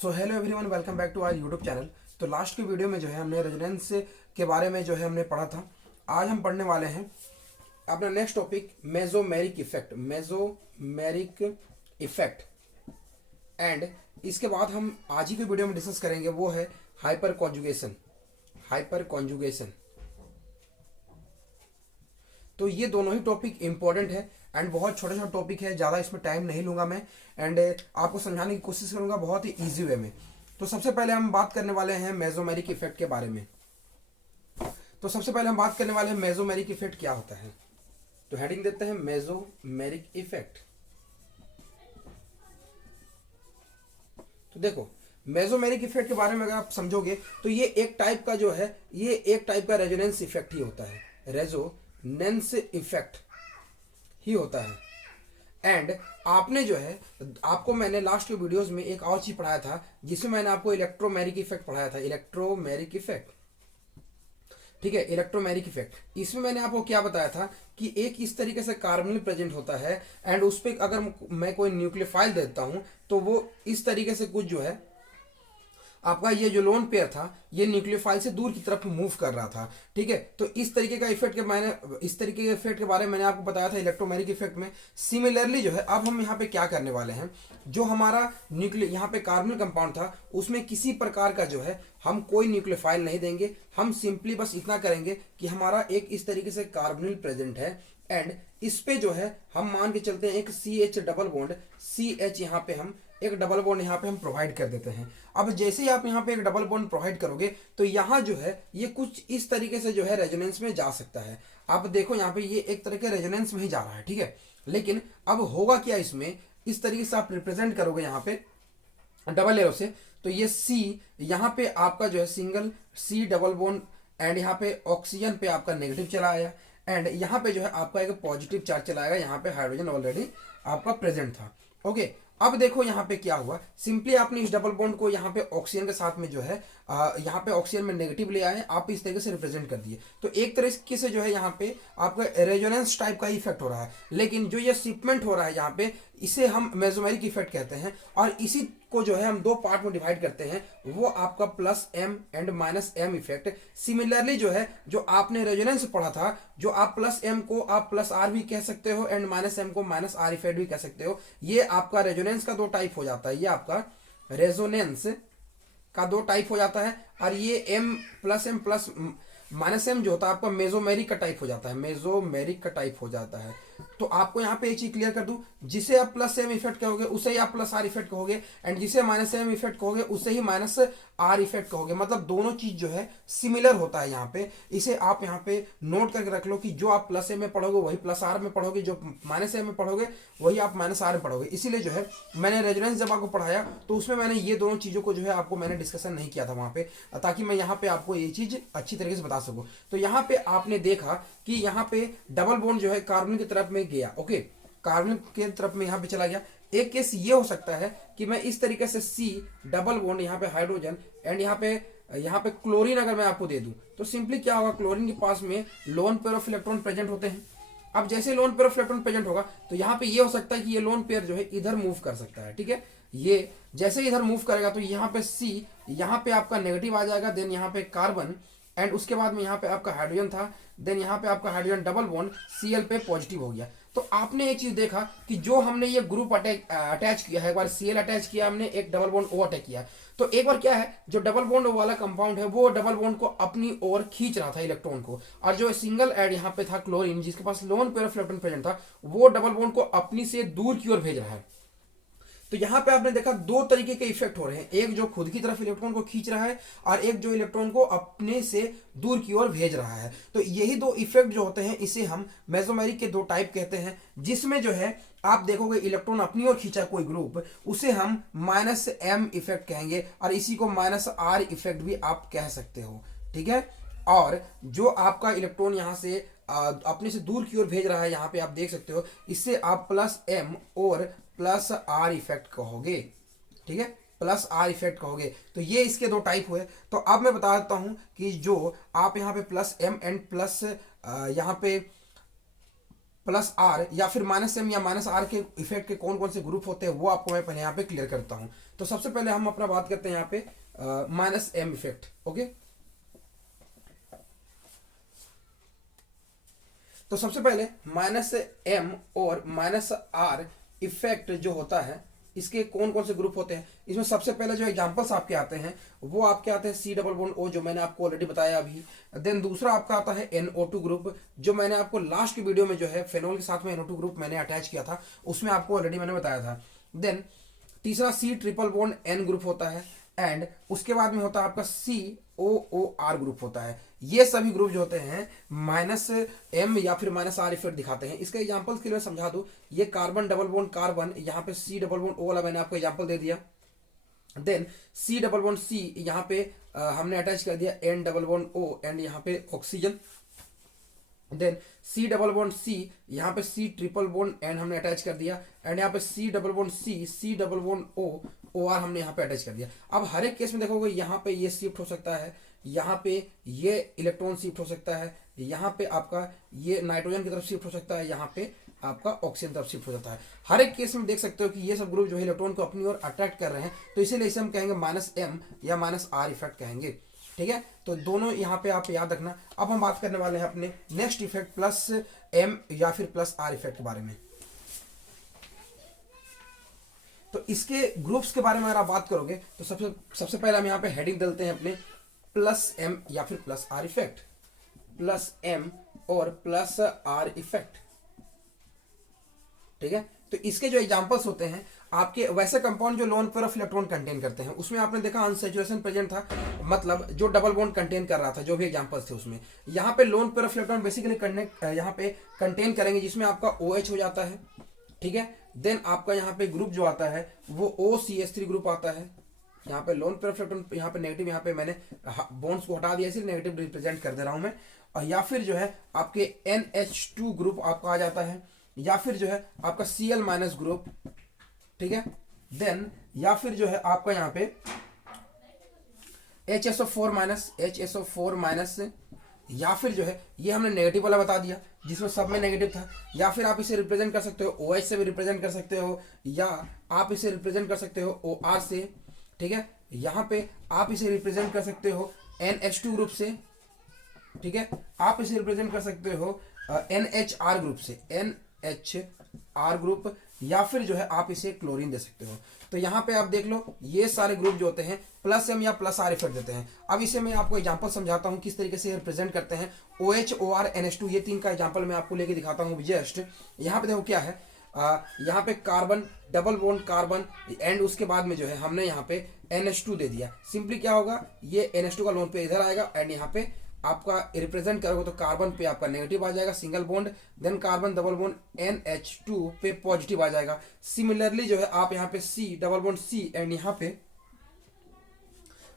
So hello everyone, welcome back to our YouTube channel. तो last की video में जो है हमने रेजोनेंस के बारे में जो है हमने पढ़ा था। आज हम पढ़ने वाले हैं अपना next topic mesomeric effect. Mesomeric effect and इसके बाद हम आज ही की वीडियो में डिस्कस करेंगे वो है हाइपर कॉन्जुगेशन। हाइपर कॉन्जुगेशन, तो ये दोनों ही टॉपिक इंपॉर्टेंट है एंड बहुत छोटा छोटा टॉपिक है, ज़्यादा इसमें टाइम नहीं लूंगा मैं एंड आपको समझाने की कोशिश करूंगा बहुत ही इजी वे में। तो सबसे पहले हम बात करने वाले हैं मेसोमेरिक इफेक्ट के बारे में। तो सबसे पहले हम बात करने वाले हैं मेसोमेरिक इफेक्ट क्या होता है। तो हेडिंग देते हैं मेसोमेरिक इफेक्ट। तो देखो, मेसोमेरिक इफेक्ट के बारे में अगर आप समझोगे तो ये एक टाइप का जो है, ये एक टाइप का रेजोनेंस इफेक्ट ही होता है। रेजोनेंस इफेक्ट ही होता है। एंड आपने जो है, आपको मैंने लास्ट के वीडियोस में एक और चीज पढ़ाया था जिसमें मैंने आपको इलेक्ट्रोमेरिक इफेक्ट पढ़ाया था। इलेक्ट्रोमेरिक इफेक्ट, ठीक है, इलेक्ट्रोमेरिक इफेक्ट। इसमें मैंने आपको क्या बताया था कि एक इस तरीके से कार्बोनिल प्रेजेंट होता है एंड उस पर अगर मैं कोई न्यूक्लियोफाइल देता हूं तो वो इस तरीके से कुछ जो है आपका ये जो लोन पेयर था ये न्यूक्लियोफाइल से दूर की तरफ मूव कर रहा था। ठीक है, तो इस तरीके का इफेक्ट के इफेक्ट के बारे में मैंने आपको बताया था इलेक्ट्रोमेरिक इफेक्ट में। सिमिलरली जो है अब हम यहाँ पे क्या करने वाले हैं, जो हमारा यहाँ पे कार्बोनिल कंपाउंड था उसमें किसी प्रकार का जो है हम कोई न्यूक्लियोफाइल नहीं देंगे। हम सिंपली बस इतना करेंगे कि हमारा एक इस तरीके से कार्बोनिल प्रेजेंट है एंड इस पे जो है हम मान के चलते हैं एक CH डबल बॉन्ड, CH यहाँ पे हम एक डबल बॉन्ड यहाँ पे हम प्रोवाइड कर देते हैं। अब जैसे ही आप यहाँ पे एक डबल बॉन्ड प्रोवाइड करोगे तो यहाँ जो है ये कुछ इस तरीके से जो है रेजोनेंस में जा सकता है। आप देखो यहाँ पे ये एक तरह के रेजोनेंस में ही जा रहा है, ठीक है। लेकिन अब होगा क्या, इसमें इस तरीके से आप रिप्रेजेंट करोगे यहाँ पे डबल एरो से, तो ये C यहाँ पे आपका जो है single C double bond and यहाँ पे ऑक्सीजन पे आपका नेगेटिव चला आया एंड यहाँ पे जो है आपका एक पॉजिटिव चार्ज चला आएगा। यहाँ पे हाइड्रोजन ऑलरेडी आपका प्रेजेंट था। ओके, अब देखो यहाँ पे क्या हुआ, सिंपली आपने इस डबल बॉन्ड को यहाँ पे ऑक्सीजन के साथ में जो है यहाँ पे ऑक्सीजन में नेगेटिव ले आए, आप इस तरीके से रिप्रेजेंट कर दिए। तो एक तरीके से जो है यहाँ पे आपका रेजोनेंस टाइप का इफेक्ट हो रहा है। लेकिन जो ये शिपमेंट हो रहा है यहाँ पे, इसे हम मेसोमेरिक इफेक्ट कहते हैं और इसी को जो है हम दो पार्ट में डिवाइड करते हैं, वो आपका +M and -M effect. Similarly जो है जो आपने रेजोनेंस पढ़ा था, जो आप +M को आप +R भी कह सकते हो एंड -M को -R इफेक्ट भी कह सकते हो। ये आपका रेजोनेंस का दो टाइप हो जाता है, ये आपका रेजोनेंस का दो टाइप हो जाता है और ये M+M -M जो होता है आपका मेसोमेरिक का टाइप हो जाता है, मेसोमेरिक का टाइप हो जाता है। तो आपको यहाँ पे एक चीज क्लियर कर दूं, जिसे आप +M इफेक्ट कहोगे उसे ही आप +R इफेक्ट कहोगे एंड जिसे -M इफेक्ट कहोगे उसे ही -R इफेक्ट कहोगे। मतलब दोनों चीज जो है सिमिलर होता है यहाँ पे। इसे आप यहाँ पे नोट करके रख लो कि जो आप +M में पढ़ोगे वही +R में पढ़ोगे, जो -M में पढ़ोगे वही आप -R में पढ़ोगे। इसीलिए जो है मैंने रेजोनेंस जब आपको पढ़ाया तो उसमें मैंने ये दोनों चीजों को जो है आपको मैंने डिस्कशन नहीं किया था वहां पे, ताकि मैं यहाँ पे आपको ये चीज अच्छी तरीके से बता सकूं। तो यहाँ पे आपने देखा कि यहाँ पे डबल बॉन्ड जो है कार्बन की तरफ में गया। ओके, कार्बन की तरफ में यहाँ पे चला गया। एक केस ये हो सकता है कि मैं इस तरीके से C डबल बॉन्ड यहाँ पे हाइड्रोजन एंड यहाँ पे क्लोरीन अगर मैं आपको दे दूं तो सिंपली क्या होगा, क्लोरीन के पास में loan pair of electron present होते हैं। अब जैसे loan pair of electron present होगा तो यहाँ पे ये हो सकता है कि ये लोन पेयर जो है इधर मूव कर सकता है। ठीक है, ये जैसे इधर मूव करेगा तो यहाँ पे C, यहाँ पे आपका नेगेटिव आ जाएगा, देन यहाँ पे कार्बन एंड उसके बाद में यहाँ पे आपका हाइड्रोजन था, देन यहाँ पे आपका हाइड्रोजन डबल बॉन्ड Cl पे पॉजिटिव हो गया। तो आपने एक चीज देखा कि जो हमने ये ग्रुप अटैच किया है, एक बार Cl अटैच किया हमने, एक डबल बॉन्ड O अटैच किया, तो एक बार क्या है, जो डबल बॉन्ड वाला कंपाउंड है वो डबल बॉन्ड को अपनी ओर खींच रहा था इलेक्ट्रॉन को, और जो सिंगल एड यहाँ पे था क्लोरीन जिसके पास lone pair of electron present था, वो डबल बॉन्ड को अपनी से दूर की ओर भेज रहा है। तो यहाँ पे आपने देखा दो तरीके के इफेक्ट हो रहे हैं, एक जो खुद की तरफ इलेक्ट्रॉन को खींच रहा है और एक जो इलेक्ट्रॉन को अपने से दूर की ओर भेज रहा है। तो यही दो इफेक्ट जो होते हैं इसे हम मेसोमेरिक के दो टाइप कहते हैं, जिसमें जो है आप देखोगे इलेक्ट्रॉन अपनी ओर खींचा कोई ग्रुप, उसे हम -M इफेक्ट कहेंगे और इसी को -R इफेक्ट भी आप कह सकते हो। ठीक है, और जो आपका इलेक्ट्रॉन यहाँ से अपने से दूर की ओर भेज रहा है, यहाँ पे आप देख सकते हो, इससे आप +M और +R इफेक्ट कहोगे। ठीक है, +R इफेक्ट कहोगे। तो ये इसके दो टाइप हुए। तो अब मैं बता देता हूं कि जो आप यहाँ पे +M एंड यहाँ पे प्लस आर या फिर माइनस एम या माइनस आर के इफेक्ट के कौन कौन से ग्रुप होते हैं वो आपको मैं पहले यहाँ पे क्लियर करता हूँ। तो सबसे पहले हम अपना बात करते हैं यहाँ पे माइनस एम इफेक्ट। ओके, तो सबसे पहले माइनस एम और माइनस आर इफेक्ट जो होता है इसके कौन कौन से ग्रुप होते हैं, इसमें सबसे पहले जो एग्जांपल्स आपके आते हैं वो आपके आते हैं सी डबल बॉन्ड ओ, जो मैंने आपको ऑलरेडी बताया अभी। देन दूसरा आपका आता है NO2 ग्रुप, जो मैंने आपको लास्ट की वीडियो में जो है फेनोल के साथ में NO2 ग्रुप मैंने अटैच किया था, उसमें आपको ऑलरेडी मैंने बताया था। देन तीसरा C triple bond N group होता है, एंड उसके बाद में होता है आपका COOR ग्रुप होता है। ये सभी ग्रुप जो होते हैं माइनस एम या फिर माइनस आर इफेक्ट दिखाते हैं। इसका एग्जांपल्स के लिए समझा दूं, ये कार्बन डबल बॉन्ड कार्बन, यहाँ पे C डबल बॉन्ड O वाला मैंने आपको एग्जांपल दे दिया। Then C double bond C यहाँ पे हमने अटैच कर दिया N double bond O and यहाँ पे oxygen. Then C double bond C यहाँ पे C ट्रिपल बॉन्ड N हमने अटैच कर दिया, एंड यहाँ पे C double bond C double bond O OR हमने यहाँ पे अटैच कर दिया। अब हर एक केस में देखोगे यहाँ पे ये शिफ्ट हो सकता है, यहाँ पे ये इलेक्ट्रॉन शिफ्ट हो सकता है, यहाँ पे आपका ये नाइट्रोजन की तरफ शिफ्ट हो सकता है, यहाँ पे आपका ऑक्सीजन तरफ शिफ्ट हो जाता है। हर एक केस में देख सकते हो कि ये सब ग्रुप जो है इलेक्ट्रॉन को अपनी ओर अट्रैक्ट कर रहे हैं, तो इसीलिए इसे हम कहेंगे माइनस एम या माइनस आर इफेक्ट कहेंगे। ठीक है, तो दोनों यहाँ पे आप याद रखना। अब हम बात करने वाले हैं अपने नेक्स्ट इफेक्ट प्लस एम या फिर प्लस आर इफेक्ट के बारे में। तो इसके ग्रुप्स के बारे में अगर आप बात करोगे तो सबसे पहले हम यहाँ पे हेडिंग डालते हैं अपने प्लस एम या फिर plus R effect, plus M और प्लस आर इफेक्ट। ठीक है, तो इसके जो एग्जांपल्स होते हैं आपके वैसे कंपाउंड जो loan pair of electron contain करते हैं, उसमें आपने देखा अनसैचुरेशन प्रेजेंट था, मतलब जो डबल बॉन्ड कंटेन कर रहा था, जो भी एग्जांपल्स थे उसमें। यहाँ पे loan pair of electron basically यहाँ पे कंटेन करेंगे, जिसमें आपका OH हो जाता है। ठीक है, देन आपका यहाँ पे ग्रुप जो आता है वो OCH3 ग्रुप आता है। यहाँ पे लोन पेयर ऑफ इलेक्ट्रॉन, यहाँ पे नेगेटिव, यहाँ पे मैंने बॉन्ड्स को हटा दिया इसलिए नेगेटिव रिप्रेजेंट कर दे रहा हूं मैं। और या फिर जो है आपके NH2 ग्रुप आपका आ जाता है, या फिर जो है आपका Cl माइनस ग्रुप। ठीक है, देन या फिर जो है आपका यहाँ पे HSO4 माइनस, या फिर जो है ये हमने नेगेटिव वाला बता दिया जिसमें सब में नेगेटिव था। या फिर आप इसे रिप्रेजेंट कर सकते हो OH से भी रिप्रेजेंट कर सकते हो, या आप इसे रिप्रेजेंट कर सकते हो OR से। ठीक है, यहाँ पे आप इसे रिप्रेजेंट कर सकते हो NH2 ग्रुप से। ठीक है, आप इसे रिप्रेजेंट कर सकते हो NHR ग्रुप से, NHR ग्रुप, या फिर जो है आप इसे क्लोरीन दे सकते हो। तो यहाँ पे आप देख लो ये सारे ग्रुप जो होते हैं प्लस एम या प्लस आर इफेक्ट देते हैं। अब इसे मैं आपको एग्जांपल समझाता हूँ किस तरीके से रिप्रेजेंट करते हैं। OH OR NH2 ये तीन का एग्जांपल मैं आपको लेके दिखाता हूँ जस्ट। यहाँ पे देखो क्या है, यहाँ पे carbon double bond carbon, and उसके बाद में जो है हमने यहाँ पे NH2 दे दिया। सिंपली क्या होगा, ये NH2 का लोन पे इधर आएगा, एंड यहाँ पे आपका रिप्रेजेंट करोगे तो कार्बन पे आपका नेगेटिव आ जाएगा single bond, then carbon double bond NH2 पे पॉजिटिव आ जाएगा। सिमिलरली जो है आप यहाँ पे C double bond C and यहाँ पे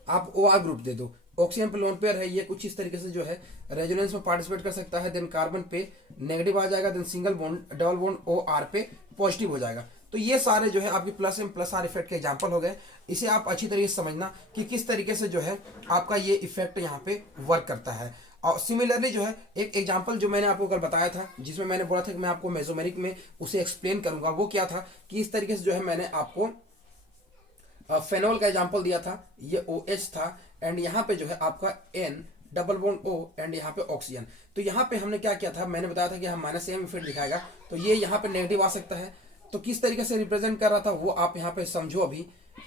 आप OR ग्रुप दे दो। ऑक्सीजन पे लोन पेयर है, ये कुछ इस तरीके से जो है रेजोनेंस में पार्टिसिपेट कर सकता है। देन कार्बन पे नेगेटिव आ जाएगा, then single bond double bond OR पे पॉजिटिव हो जाएगा। तो ये सारे जो है आपकी plus M plus R effect के एग्जांपल हो गए। इसे आप अच्छी तरीके से समझना कि किस तरीके से जो है आपका ये इफेक्ट यहाँ पे वर्क करता है। और सिमिलरली जो है एक एग्जांपल जो मैंने आपको कल बताया था, जिसमें मैंने बोला था कि मैं आपको मेसोमेरिक में उसे एक्सप्लेन करूंगा, वो क्या था कि इस तरीके से जो है मैंने आपको फेनॉल का एग्जाम्पल दिया था, ये OH था, एंड यहाँ पे जो है आपका N double bond O and यहाँ पे ऑक्सीजन। तो यहाँ पे हमने क्या किया था, मैंने बताया था कि हम माइनस एम इफेक्ट दिखाएगा, तो ये यहाँ पे नेगेटिव आ सकता है। तो किस तरीके से रिप्रेजेंट कर रहा था वो आप यहाँ पे समझो। अभी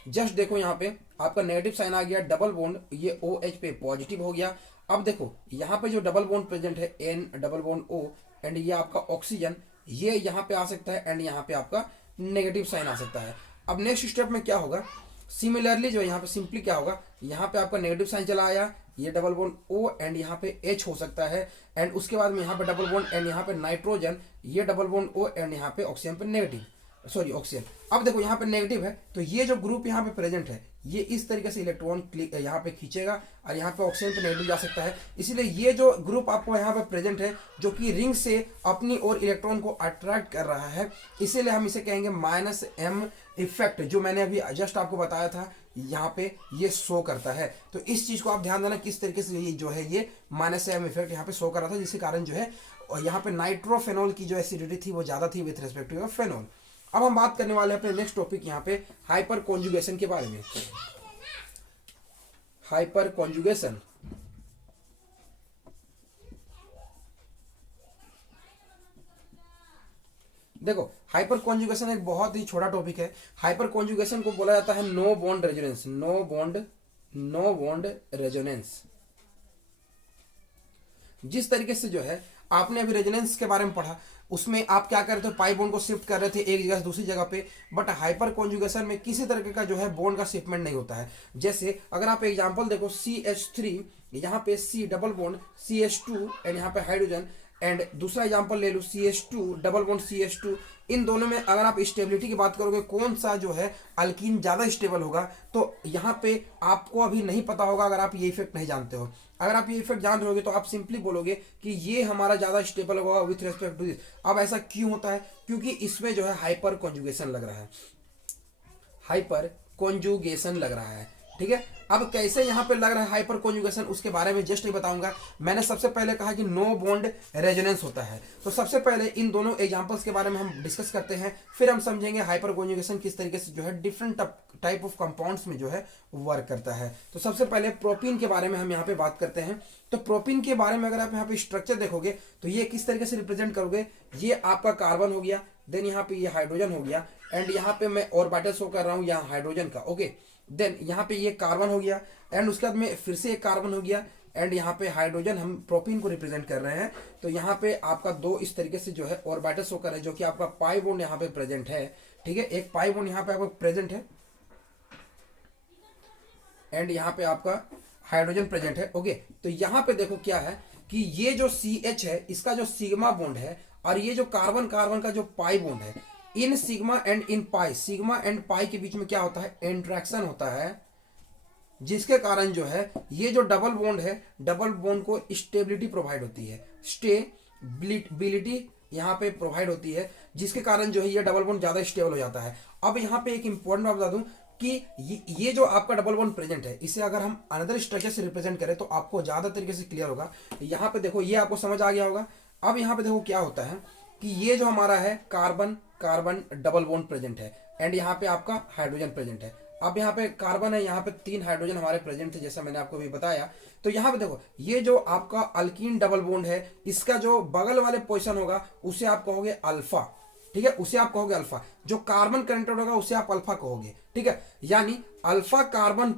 जस्ट देखो यहाँ पे आपका नेगेटिव साइन आ गया, डबल बॉन्ड ये OH पे पॉजिटिव हो गया। अब देखो यहाँ पे जो डबल बॉन्ड प्रेजेंट है N double bond O and ये आपका ऑक्सीजन, ये यहाँ पे आ सकता है, एंड यहाँ पे आपका नेगेटिव साइन आ सकता है। अब नेक्स्ट स्टेप में क्या होगा, सिमिलरली जो यहाँ पे सिंपली क्या होगा, यहाँ पे आपका नेगेटिव साइन चला आया, ये डबल बॉन्ड O एंड यहाँ पे H हो सकता है, एंड उसके बाद में यहाँ पे डबल बॉन्ड एंड यहाँ पे नाइट्रोजन, ये डबल बॉन्ड O एंड यहाँ पे ऑक्सीजन पे नेगेटिव, सॉरी ऑक्सीजन। अब देखो यहाँ पे नेगेटिव है, तो ये जो ग्रुप यहाँ पे प्रेजेंट है ये इस तरीके से इलेक्ट्रॉन यहाँ पे खींचेगा, और यहाँ पे ऑक्सीजन पे नेगेटिव जा सकता है। इसीलिए ये जो ग्रुप आपको यहाँ पे प्रेजेंट है जो कि रिंग से अपनी ओर इलेक्ट्रॉन को अट्रैक्ट कर रहा है, इसीलिए हम इसे कहेंगे माइनस एम इफेक्ट, जो मैंने अभी जस्ट आपको बताया था यहाँ पे ये शो करता है। तो इस चीज को आप ध्यान देना किस तरीके से ये जो है ये -m इफेक्ट यहाँ पे शो कर रहा था, जिसके कारण जो है और यहाँ पे नाइट्रोफेनॉल की जो एसिडिटी थी वो ज्यादा थी विथ रिस्पेक्ट टू फेनॉल। अब हम बात करने वाले हैं अपने नेक्स्ट टॉपिक यहाँ पे हाइपर कॉन्जुगेशन के बारे में। हाइपर कॉन्जुगेशन, देखो हाइपर कॉन्जुगेशन एक बहुत ही छोटा टॉपिक है। हाइपर कॉन्जुगेशन को बोला जाता है no bond resonance, no bond resonance. जिस तरीके से जो है आपने अभी रेजोनेंस के बारे में पढ़ा, उसमें आप क्या कर रहे थे, पाई बॉन्ड को शिफ्ट कर रहे थे एक जगह से दूसरी जगह पे, बट हाइपर कॉन्जुगेशन में किसी तरीके का जो है बॉन्ड का शिफ्टमेंट नहीं होता है। जैसे अगर आप एग्जांपल देखो CH3, यहाँ पे C double bond CH2 and यहाँ पे हाइड्रोजन, एंड दूसरा एग्जांपल ले लो CH2 डबल बॉन्ड CH2, इन दोनों में अगर आप स्टेबिलिटी की बात करोगे कौन सा जो है अल्कीन ज्यादा स्टेबल होगा, तो यहाँ पे आपको अभी नहीं पता होगा अगर आप ये इफेक्ट नहीं जानते हो। अगर आप ये इफेक्ट जान रहे होगे तो आप सिंपली बोलोगे कि ये हमारा ज्यादा स्टेबल होगा विथ रेस्पेक्ट टू दिस। अब ऐसा क्यों होता है? क्योंकि इसमें जो है हाइपर कॉन्जुगेशन लग रहा है, हाइपर कॉन्जुगेशन लग रहा है, ठीक है। अब कैसे यहाँ पे लग रहा है हाइपर कॉन्जुगेशन, उसके बारे में जस्ट नहीं बताऊंगा। मैंने सबसे पहले कहा कि नो बॉन्ड रेजोनेंस होता है, तो सबसे पहले इन दोनों एग्जांपल्स के बारे में हम डिस्कस करते हैं, फिर हम समझेंगे हाइपर कॉन्जुगेशन किस तरीके से जो है डिफरेंट टाइप ऑफ कंपाउंड्स में जो है वर्क करता है। तो सबसे पहले प्रोपीन के बारे में हम यहाँ पे बात करते हैं। तो प्रोपीन के बारे में अगर आप यहाँ पे स्ट्रक्चर देखोगे तो ये किस तरीके से रिप्रेजेंट करोगे, ये आपका कार्बन हो गया, देन यहाँ पे ये हाइड्रोजन हो गया, एंड यहाँ पे मैं ऑर्बिटल शो कर रहा हूँ यहाँ हाइड्रोजन का, ओके। देन यहाँ पे ये कार्बन हो गया, एंड उसके बाद में फिर से एक कार्बन हो गया, एंड यहाँ पे हाइड्रोजन, हम प्रोपीन को रिप्रेजेंट कर रहे हैं। तो यहाँ पे आपका दो इस तरीके से जो है ऑर्बिटल शो कर रहे हैं, जो कि आपका पाई बॉन्ड यहाँ पे प्रेजेंट है, ठीक है। एक पाई बॉन्ड यहाँ पे आपका प्रेजेंट है, एंड यहाँ पे आपका हाइड्रोजन प्रेजेंट है, ओके। तो यहाँ पे देखो क्या है कि ये जो CH है इसका जो सिग्मा बॉन्ड है, और ये जो कार्बन कार्बन का जो पाई बॉन्ड है, इन सिग्मा एंड इन पाई, सिग्मा एंड पाई के बीच में क्या होता है, इंट्रैक्शन होता है, जिसके कारण जो है ये जो डबल बॉन्ड है, डबल बॉन्ड को स्टेबिलिटी प्रोवाइड होती है, स्टेबिलिटी यहाँ पे प्रोवाइड होती है, जिसके कारण जो है ये डबल बॉन्ड ज्यादा स्टेबल हो जाता है। अब यहाँ पे एक इंपॉर्टेंट बात बता दूं कि ये जो आपका डबल बॉन्ड प्रेजेंट है, इसे अगर हम अनदर स्ट्रक्चर से रिप्रेजेंट करें तो आपको ज्यादा तरीके से क्लियर होगा। यहाँ पे देखो ये आपको समझ आ गया होगा। अब यहाँ पे देखो क्या होता है कि ये जो हमारा है carbon carbon double bond present है, एंड यहाँ पे आपका हाइड्रोजन प्रेजेंट है। अब यहाँ पे कार्बन है, यहाँ पे 3 हाइड्रोजन हमारे प्रेजेंट थे, जैसा मैंने आपको भी बताया। तो यहाँ पे देखो ये जो आपका अल्कीन डबल बॉन्ड है, इसका जो बगल वाले पोजीशन होगा उसे आप कहोगे अल्फा, ठीक है, उसे आप कहोगे अल्फा। जो कार्बन कनेक्टेड होगा उसे आप अल्फा कहोगे, ठीक है। यानी अल्फा कार्बन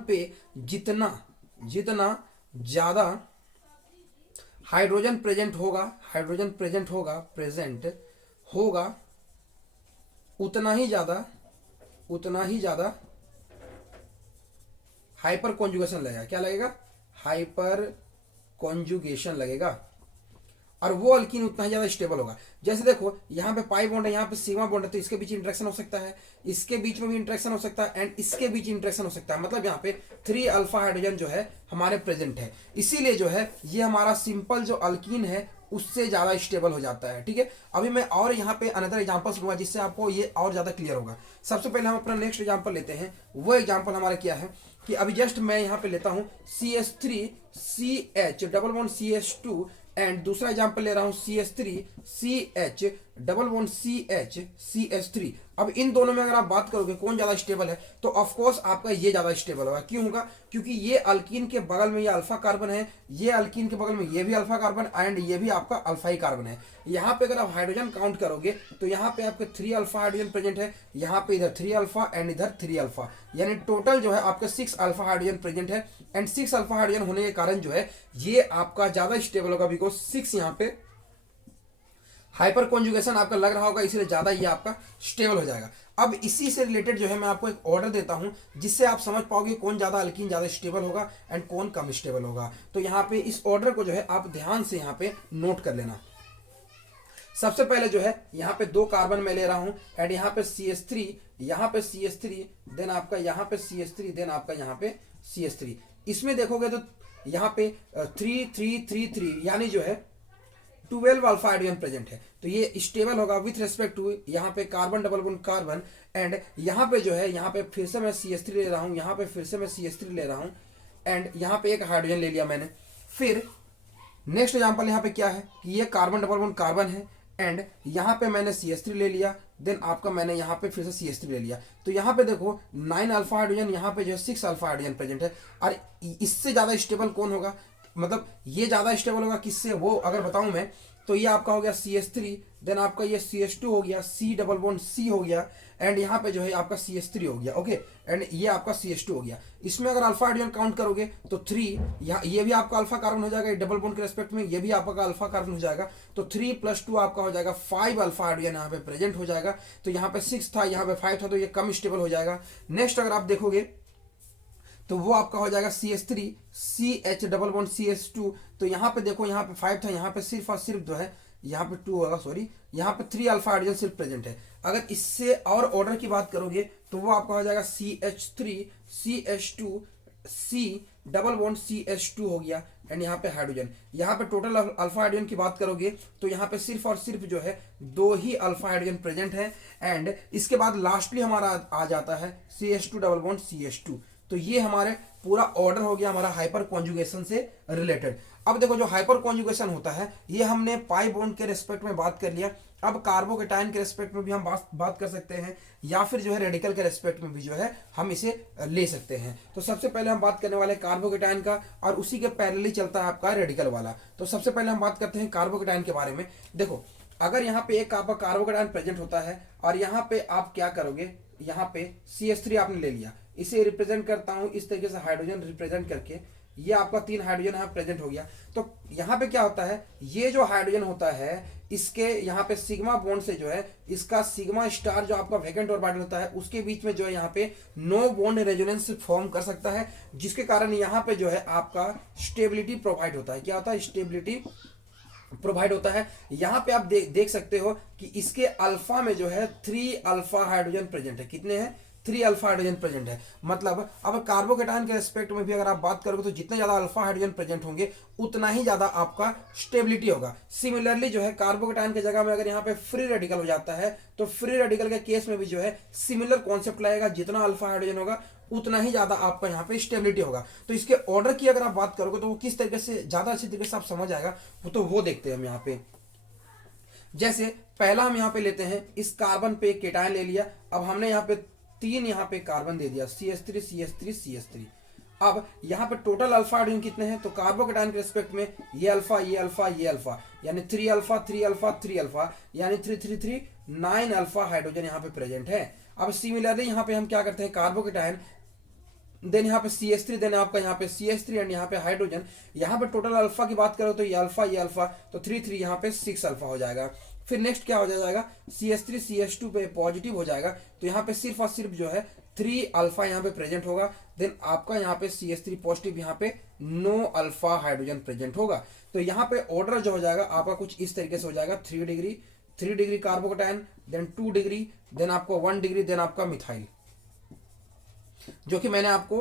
पे जितना ज्यादा हाइड्रोजन प्रेजेंट होगा, उतना ही ज्यादा हाइपर कॉन्जुगेशन लगेगा। क्या लगेगा? हाइपर कॉन्जुगेशन लगेगा, और वो अल्कीन उतना ही ज्यादा स्टेबल होगा। जैसे देखो यहाँ पे पाई बॉन्ड है, यहाँ पे सिग्मा बॉन्ड है, तो इसके बीच इंटरेक्शन हो सकता है, इसके बीच में भी इंटरेक्शन हो सकता है, एंड इसके बीच इंटरेक्शन हो सकता है। मतलब यहाँ पे 3 अल्फा हाइड्रोजन जो है हमारे प्रेजेंट है, इसीलिए जो है ये हमारा सिंपल जो अल्कीन है उससे ज्यादा स्टेबल हो जाता है, ठीक है। अभी मैं और यहाँ पे अनदर एग्जांपल्स दूंगा जिससे आपको ये और ज्यादा क्लियर होगा। सबसे पहले हम अपना नेक्स्ट एग्जांपल लेते हैं। वो एग्जांपल हमारा क्या है कि अभी जस्ट मैं यहाँ पे लेता हूँ CH3 CH double bond CH2, and दूसरा एग्जांपल ले रहा हूं CH3 CH double bond CH CH3। अब इन दोनों में अगर आप बात करोगे कौन ज्यादा स्टेबल है, तो ऑफ कोर्स आपका ये ज्यादा स्टेबल होगा। क्यों होगा? क्योंकि ये अल्कीन के बगल में ये अल्फा कार्बन है, ये अल्कीन के बगल में ये भी अल्फा कार्बन, एंड ये भी आपका अल्फा ही कार्बन है। यहाँ पे अगर आप हाइड्रोजन काउंट करोगे तो यहाँ पे आपके 3 अल्फा हाइड्रोजन प्रेजेंट है, यहाँ पे इधर 3 अल्फा एंड इधर 3 अल्फा, यानी टोटल जो है आपके 6 अल्फा हाइड्रोजन प्रेजेंट है। एंड 6 अल्फा हाइड्रोजन होने के कारण जो है ये आपका ज्यादा स्टेबल होगा, बिकॉज 6 यहाँ पे हाइपर कॉन्जुगेशन आपका लग रहा होगा, इसलिए ज्यादा ये आपका स्टेबल हो जाएगा। अब इसी से रिलेटेड जो है मैं आपको एक ऑर्डर देता हूं, जिससे आप समझ पाओगे कौन ज्यादा अल्कीन ज्यादा स्टेबल होगा एंड कौन कम स्टेबल होगा। तो यहाँ पे इस ऑर्डर को जो है आप ध्यान से यहाँ पे नोट कर लेना। सबसे पहले जो है यहाँ पे 2 कार्बन मैं ले रहा हूं, एंड यहाँ पे CH3, यहाँ पे CH3, देन आपका यहाँ पे CH3, देन आपका यहाँ पे CH3। इसमें देखोगे तो यहाँ पे 3 3 3 3, यानी जो है 12 अल्फा हाइड्रोजन प्रेजेंट है, तो ये स्टेबल होगा विथ रेस्पेक्ट टू यहाँ पे carbon double bond carbon, and यहाँ पे जो है यहाँ पे फिर से मैं CH3 ले रहा हूँ, यहाँ पे फिर से मैं CH3 ले रहा हूँ, एंड यहाँ पे एक हाइड्रोजन ले लिया मैंने। फिर नेक्स्ट एग्जांपल यहाँ पे क्या है कि ये कार्बन डबल बॉन्ड कार्बन है, एंड यहाँ पे मैंने CH3 ले लिया, देन आपका मैंने यहाँ पे फिर से CH3 ले लिया। तो यहाँ पे देखो 9 अल्फा हाइड्रोजन, यहाँ पे जो है 6 अल्फा हाइड्रोजन प्रेजेंट है। और इससे ज़्यादा स्टेबल कौन होगा, मतलब ये ज़्यादा स्टेबल होगा किससे, वो अगर बताऊँ मैं तो ये आपका हो गया CH3, देन आपका ये CH2 हो गया, C डबल बॉन्ड C हो गया, एंड यहाँ पे जो है आपका CH3 हो गया, ओके, एंड ये आपका CH2 हो गया। इसमें अगर अल्फा हाइड्रोजन काउंट करोगे तो 3, यहाँ ये भी आपका अल्फा कार्बन हो जाएगा, डबल बॉन्ड के रेस्पेक्ट में ये भी आपका अल्फा कार्बन हो जाएगा, तो 3 + 2 आपका हो जाएगा 5 अल्फा हाइड्रोजन यहाँ पे प्रेजेंट हो जाएगा। तो यहाँ पे 6 था, यहाँ पे 5 था, तो ये कम स्टेबल हो जाएगा। नेक्स्ट अगर आप देखोगे तो वो आपका हो जाएगा CH3, CH double bond CH2, तो यहाँ पे देखो यहाँ पे 5 था, यहाँ पे सिर्फ और सिर्फ जो है यहाँ पे 2 होगा, सॉरी, यहाँ पे 3 अल्फा हाइड्रोजन सिर्फ प्रेजेंट है। अगर इससे और ऑर्डर की बात करोगे तो वो आपका हो जाएगा CH3, CH2, C double bond CH2 हो गया, एंड यहाँ पे हाइड्रोजन। यहाँ पे टोटल अल्फा हाइड्रोजन की बात करोगे तो यहाँ पे सिर्फ और सिर्फ जो है 2 ही अल्फा हाइड्रोजन प्रेजेंट है, एंड इसके बाद लास्टली हमारा आ जाता है CH2 डबल बॉन्ड CH2। तो ये हमारे पूरा ऑर्डर हो गया हमारा हाइपर कॉन्जुगेशन से रिलेटेड। अब देखो जो हाइपर कॉन्जुगेशन होता है ये हमने पाई बॉन्ड के रेस्पेक्ट में बात कर लिया, अब कार्बोकेटाइन के रेस्पेक्ट में भी हम बात कर सकते हैं, या फिर जो है रेडिकल के रेस्पेक्ट में भी जो है हम इसे ले सकते हैं। तो सबसे पहले हम बात करने वाले कार्बोकेटाइन का, और उसी के पैरेलली चलता है आपका रेडिकल वाला। तो सबसे पहले हम बात करते हैं कार्बोकेटाइन के बारे में। देखो अगर यहाँ पे एक आपका कार्बोकेटाइन प्रेजेंट होता है और यहाँ पे आप क्या करोगे, यहाँ पे CH3 आपने ले लिया, इसे रिप्रेजेंट करता हूं इस तरीके से, हाइड्रोजन रिप्रेजेंट करके, ये आपका 3 हाइड्रोजन यहाँ प्रेजेंट हो गया। तो यहाँ पे क्या होता है, ये जो हाइड्रोजन होता है इसके यहाँ पे सिग्मा बॉन्ड से जो है इसका सिग्मा स्टार जो आपका वैकेंट ऑर्बिटल होता है उसके बीच में जो है यहाँ पे नो बॉन्ड रेजोनेंस फॉर्म कर सकता है, जिसके कारण यहाँ पे जो है आपका स्टेबिलिटी प्रोवाइड होता है। क्या होता है, स्टेबिलिटी प्रोवाइड होता है। यहाँ पे आप देख सकते हो कि इसके अल्फा में जो है 3 अल्फा हाइड्रोजन प्रेजेंट है। कितने हैं, 3 अल्फा हाइड्रोजन प्रेजेंट है। मतलब अब कार्बोकेटाइन के रेस्पेक्ट में भी अगर आप बात करोगे तो जितने ज्यादा अल्फा हाइड्रोजन प्रेजेंट होंगे उतना ही ज्यादा आपका स्टेबिलिटी होगा। सिमिलरली जो है कार्बोकेटाइन की जगह में अगर यहाँ पे फ्री रेडिकल हो जाता है तो फ्री रेडिकल के केस में भी जो है सिमिलर कॉन्सेप्ट लगेगा, जितना अल्फा हाइड्रोजन होगा उतना ही ज्यादा आपका यहाँ पे स्टेबिलिटी होगा। तो इसके ऑर्डर की अगर आप बात करोगे तो वो किस तरीके से ज्यादा अच्छी तरीके से आप समझ आएगा, तो वो देखते हैं हम यहाँ पे। जैसे पहला हम यहाँ पे लेते हैं, इस कार्बन पे केटायन ले लिया, अब हमने यहाँ पे 3 यहाँ पे कार्बन दे दिया, CH3 CH3 CH3। अब यहाँ पे टोटल अल्फा हाइड्रोजन कितने हैं, तो कार्बोकेटाइन के रिस्पेक्ट में ये अल्फा ये अल्फा ये अल्फा, यानी 3 अल्फा 3 अल्फा 3 अल्फा, यानी 3 3 3 9 अल्फा हाइड्रोजन यहाँ पे प्रेजेंट है। अब सिमिलरली यहाँ पे हम क्या करते हैं, कार्बोकेटाइन, देन यहाँ पे CH3, देन आपका यहाँ पे CH3 एंड यहाँ पे हाइड्रोजन। यहाँ पे टोटल अल्फा की बात करो तो ये अल्फा, तो 3 3 यहाँ पे 6 अल्फा हो जाएगा। फिर नेक्स्ट क्या हो जाएगा, CH3 CH2 पे पॉजिटिव हो जाएगा, तो यहाँ पे सिर्फ और सिर्फ जो है 3 अल्फा यहाँ पे प्रेजेंट होगा। देन आपका यहाँ पे CH3 पॉजिटिव, यहाँ पे नो अल्फा हाइड्रोजन प्रेजेंट होगा। तो यहाँ पे ऑर्डर जो हो जाएगा आपका कुछ इस तरीके से हो जाएगा, 3 degree carbocation, then 2 degree, then आपको 1 डिग्री, देन आपका मिथाइल, जो कि मैंने आपको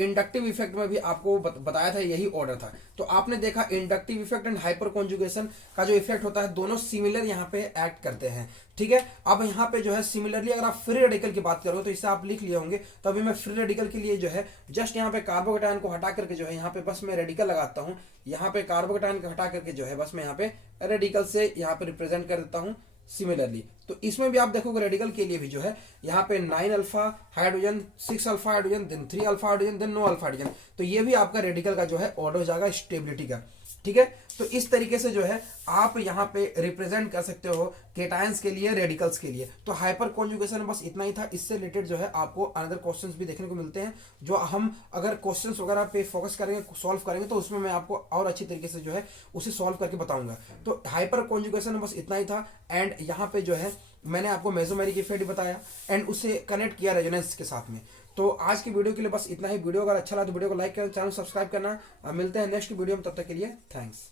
इंडक्टिव इफेक्ट में भी आपको बताया था, यही ऑर्डर था। तो आपने देखा inductive effect and hyper conjugation का जो इफेक्ट होता है दोनों सिमिलर यहाँ पे एक्ट करते हैं, ठीक है। अब यहाँ पे जो है सिमिलरली अगर आप फ्री रेडिकल की बात करो तो इसे आप लिख लिए होंगे, तो अभी मैं फ्री रेडिकल के लिए जो है जस्ट यहाँ पे कार्बोकेटाइन को हटा करके जो है यहाँ पे बस मैं रेडिकल लगाता हूँ, यहाँ पे कार्बोकेटाइन को हटा करके जो है बस मैं यहाँ पे रेडिकल से यहाँ पे रिप्रेजेंट कर देता हूँ सिमिलरली। तो इसमें भी आप देखोगे रेडिकल के लिए भी जो है यहाँ पे 9 alpha hydrogen, 6 alpha hydrogen, then 3 alpha hydrogen, then no alpha hydrogen. तो ये भी आपका रेडिकल का जो है ऑर्डर हो जाएगा स्टेबिलिटी का, ठीक है। तो इस तरीके से जो है आप यहाँ पे रिप्रेजेंट कर सकते हो केटायंस के लिए, रेडिकल्स के लिए। तो हाइपर कॉन्जुगेशन बस इतना ही था। इससे रिलेटेड जो है आपको अनदर क्वेश्चंस भी देखने को मिलते हैं, जो हम अगर क्वेश्चंस वगैरह पे फोकस करेंगे, सॉल्व करेंगे, तो उसमें मैं आपको और अच्छी तरीके से जो है उसे सॉल्व करके बताऊंगा। तो हाइपर कॉन्जुगेशन बस इतना ही था। एंड यहाँ पे जो है मैंने आपको मेसोमेरिक इफेक्ट बताया एंड उसे कनेक्ट किया रेजोनेंस के साथ में। तो आज की वीडियो के लिए बस इतना ही। वीडियो अगर अच्छा लगा तो वीडियो को लाइक करना, चैनल सब्सक्राइब करना। मिलते हैं नेक्स्ट वीडियो में, तब तक के लिए थैंक्स।